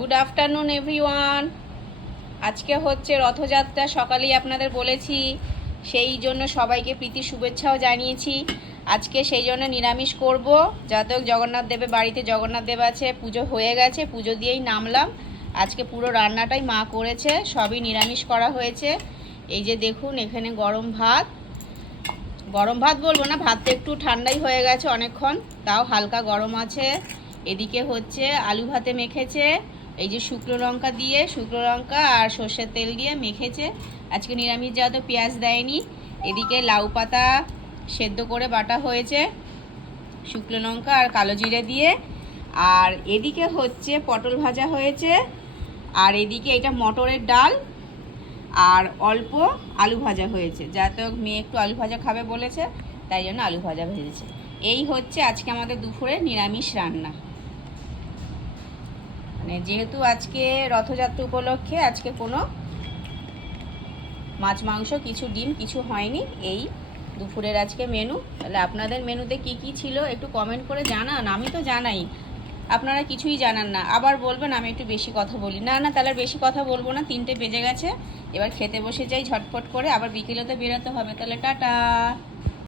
Good afternoon everyone. আজকে হচ্ছে রথযাত্রা, সকালেই আপনাদের বলেছি, সেই জন্য সবাইকে প্রীতি শুভেচ্ছাও জানিয়েছি। আজকে সেই জন্য নিরামিষ করব। যাতে জগন্নাথ দেবের বাড়িতে জগন্নাথ দেব আছে, পুজো হয়ে গেছে, পুজো দিয়েই নামলাম। আজকে পুরো রান্নাটাই মা করেছে, সবই নিরামিষ করা হয়েছে। এই যে দেখুন, এখানে গরম ভাত, গরম ভাত বলবো না, ভাতটা একটু ঠান্ডাই হয়ে গেছে অনেকক্ষণ, তাও হালকা গরম আছে। এদিকে হচ্ছে আলু ভাতে মেখেছে, এই যে শুকনো লঙ্কা দিয়ে, শুকনো লঙ্কা আর সর্ষের তেল দিয়ে মেখেছে। আজকে নিরামিষ যেহেতু পেঁয়াজ দেয়নি। এদিকে লাউ পাতা সেদ্ধ করে বাটা হয়েছে শুকনো লঙ্কা আর কালো জিরে দিয়ে। আর এদিকে হচ্ছে পটল ভাজা হয়েছে। আর এদিকে এটা মটরের ডাল আর অল্প আলু ভাজা হয়েছে, যাতে মেয়ে একটু আলু ভাজা খাবে বলেছে, তাই জন্য আলু ভাজা ভেজেছে। এই হচ্ছে আজকে আমাদের দুপুরে নিরামিষ রান্না। মানে যেহেতু আজকে রথযাত্রা উপলক্ষে আজকে কোনো মাছ মাংস কিছু ডিম কিছু হয়নি। এই দুপুরের আজকে মেনু। তাহলে আপনাদের মেনুতে কি কি ছিল একটু কমেন্ট করে জানান। আমি তো জানাই, আপনারা কিছুই জানান না, আবার বলবেন আমি একটু বেশি কথা বলি। না না, তাহলে বেশি কথা বলবো না, 3টে বেজে গেছে, এবার খেতে বসে যাই ঝটফট করে, আবার বিকেলে তো বেরোতে হবে। তাহলে টাটা।